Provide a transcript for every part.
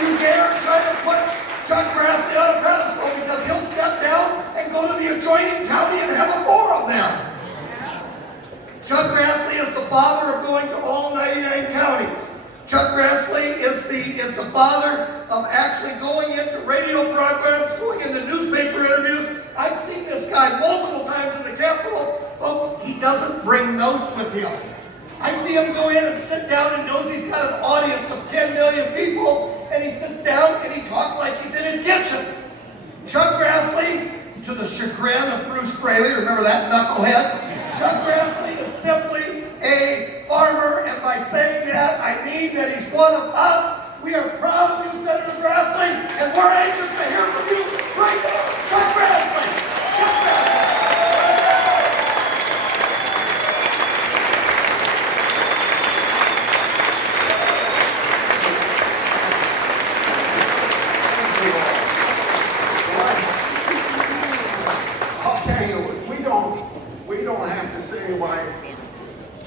you dare try to put Chuck Grassley on a pedestal, because he'll step down and go to the adjoining county and have a forum there. Chuck Grassley is the father of going to all 99 counties. Chuck Grassley is the father of actually going into radio programs, going into newspaper interviews. I've seen this guy multiple times in the Capitol. Folks, he doesn't bring notes with him. I see him go in and sit down and knows he's got an audience of 10 million people, and he sits down and he talks like he's in his kitchen. Chuck Grassley, to the chagrin of Bruce Braley, remember that knucklehead? Chuck Grassley is simply a farmer, and by saying that, I mean that he's one of us. We are proud of you, Senator Grassley, and we're anxious to hear from you right now. Chuck Grassley! Chuck Grassley!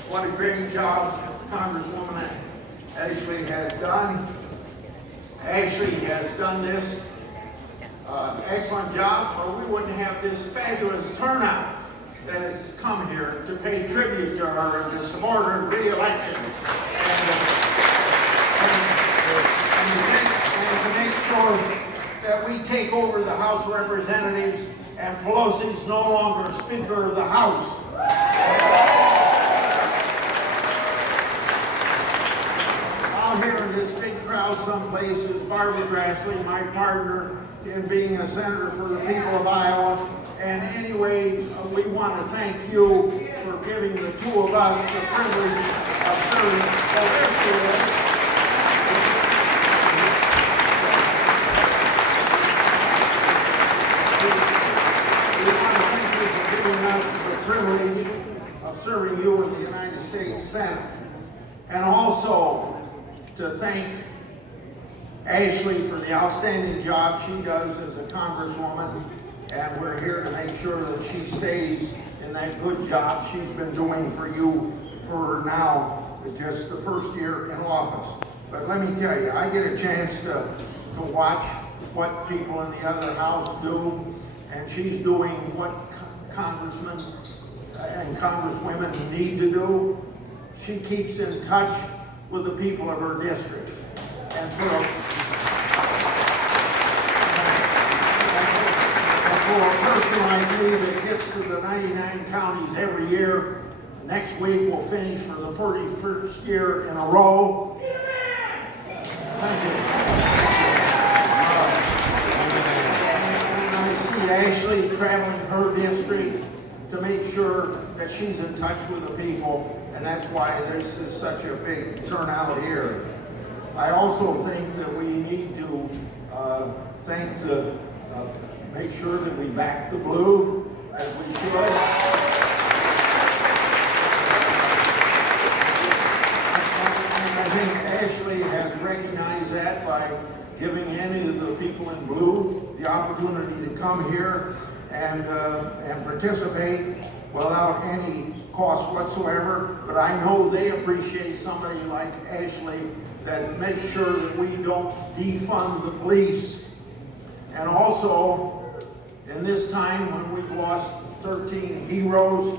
What a great job Congresswoman Ashley has done. Ashley has done this excellent job, or we wouldn't have this fabulous turnout that has come here to pay tribute to her and to support her re-election. And to make sure that we take over the House of Representatives and Pelosi's no longer Speaker of the House. Out here in this big crowd someplace is Barbara Grassley, my partner in being a senator for the people of Iowa. And anyway, we want to thank you for giving the two of us the privilege of serving. Well, there she is. We want to thank you for giving us the privilege of serving you in the United States Senate. And also to thank Ashley for the outstanding job she does as a congresswoman, and we're here to make sure that she stays in that good job she's been doing for you for now just the first year in office. But let me tell you, I get a chance to watch what people in the other house do, and she's doing what congressmen and congresswomen need to do. She keeps in touch with the people of her district. And for a person like me that gets to the 99 counties every year, next week we'll finish for the 41st year in a row. Thank you. And I see Ashley traveling her district to make sure that she's in touch with the people, and that's why this is such a big turnout here. I also think that we need to make sure that we back the blue as we should. And I think Ashley has recognized that by giving any of the people in blue the opportunity to come here and participate without any cost whatsoever. But I know they appreciate somebody like Ashley that makes sure that we don't defund the police. And also, in this time when we've lost 13 heroes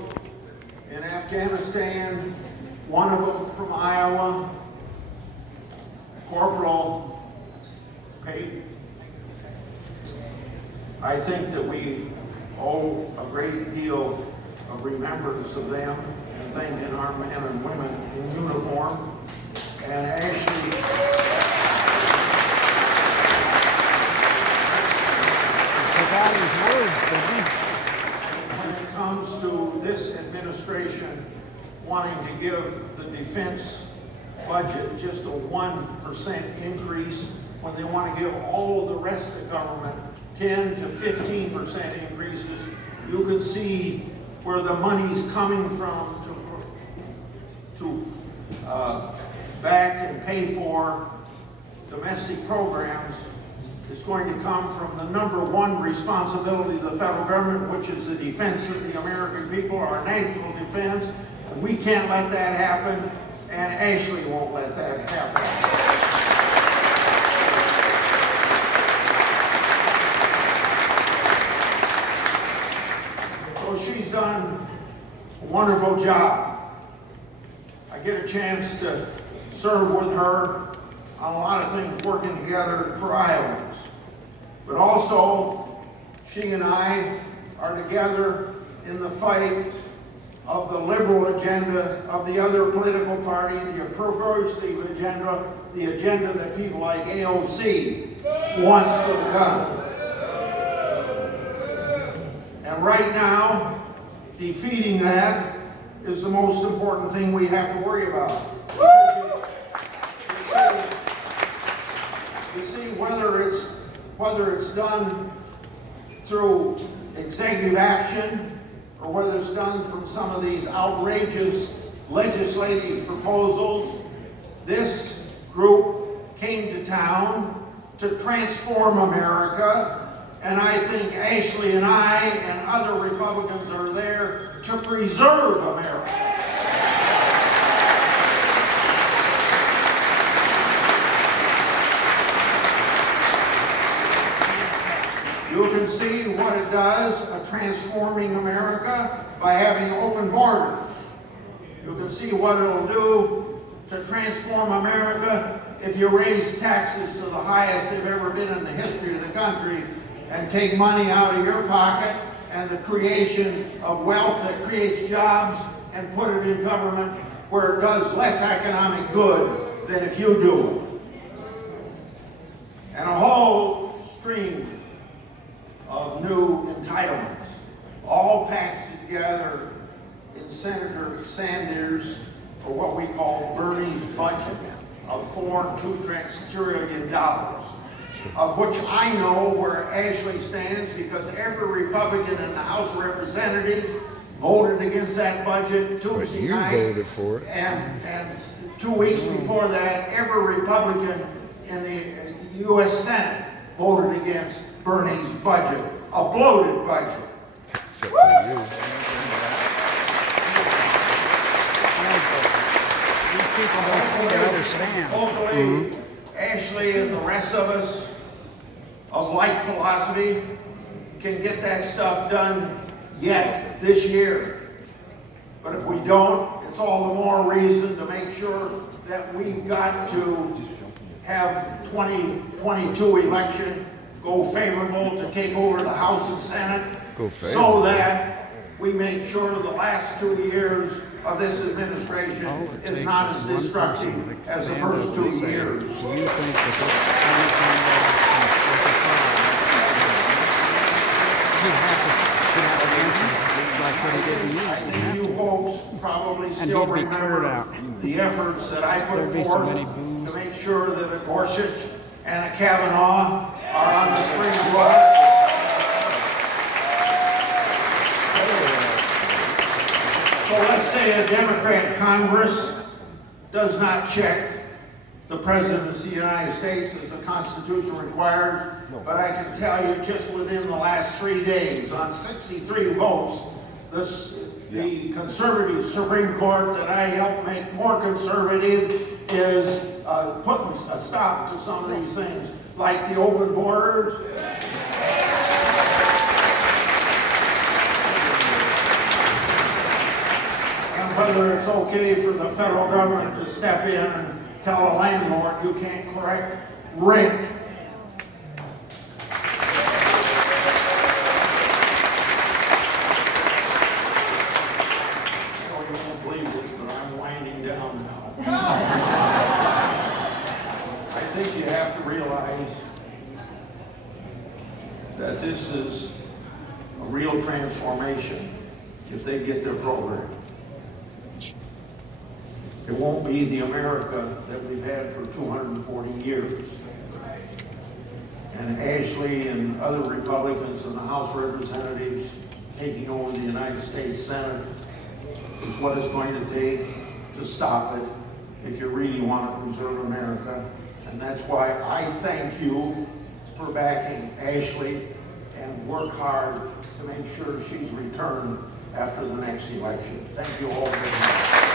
in Afghanistan, one of them from Iowa, Corporal Pate, I think that we owe a great deal of remembrance of them and thanking our men and women in uniform. And Ashley, when it comes to this administration wanting to give the defense budget just a 1% increase when they want to give all of the rest of the government 10 to 15% increases, you can see where the money's coming from to back and pay for domestic programs. It's going to come from the number one responsibility of the federal government, which is the defense of the American people, our national defense. And we can't let that happen, and Ashley won't let that happen. job. I get a chance to serve with her on a lot of things working together for Iowans. But also, she and I are together in the fight of the liberal agenda of the other political party, the progressive agenda, the agenda that people like AOC wants for the gun. And right now, defeating that is the most important thing we have to worry about. You see, whether it's done through executive action or whether it's done from some of these outrageous legislative proposals, this group came to town to transform America, and I think Ashley and I and other Republicans are there to preserve America. You can see what it does, transforming America, by having open borders. You can see what it'll do to transform America if you raise taxes to the highest they've ever been in the history of the country and take money out of your pocket and the creation of wealth that creates jobs and put it in government where it does less economic good than if you do it. And a whole stream of new entitlements, all packaged together in Senator Sanders, or what we call Bernie's budget of $4.2 trillion, of which I know where Ashley stands because every Republican in the House of Representatives voted against that budget Tuesday night. You voted for it. And 2 weeks before that, every Republican in the U.S. Senate voted against Bernie's budget, a bloated budget. Except for you. These people don't seem to understand. Hopefully, Ashley and the rest of us of like philosophy can get that stuff done yet this year. But if we don't, it's all the more reason to make sure that we've got to have 2022 election go favorable to take over the House and Senate, so that we make sure the last 2 years of this administration is not as destructive as the first 2 years. Do you think that I think you folks probably still he'd be cleared remember out. the efforts that I put There'd be so forth many boos. to make sure that a Gorsuch and a Kavanaugh are on the Supreme Court. So let's say a Democrat Congress does not check the President of the United States as the Constitution requires, but I can tell you just within the last 3 days, on 63 votes, the conservative Supreme Court that I helped make more conservative is putting a stop to some of these things, like the open borders. And whether it's okay for the federal government to step in and tell a landlord you can't collect rent. So you won't believe this, but I'm winding down now. I think you have to realize that this is a real transformation if they get their program. It won't be the America that we've had for 240 years. And Ashley and other Republicans in the House of Representatives taking over the United States Senate is what it's going to take to stop it if you really want to preserve America. And that's why I thank you for backing Ashley and work hard to make sure she's returned after the next election. Thank you all very much.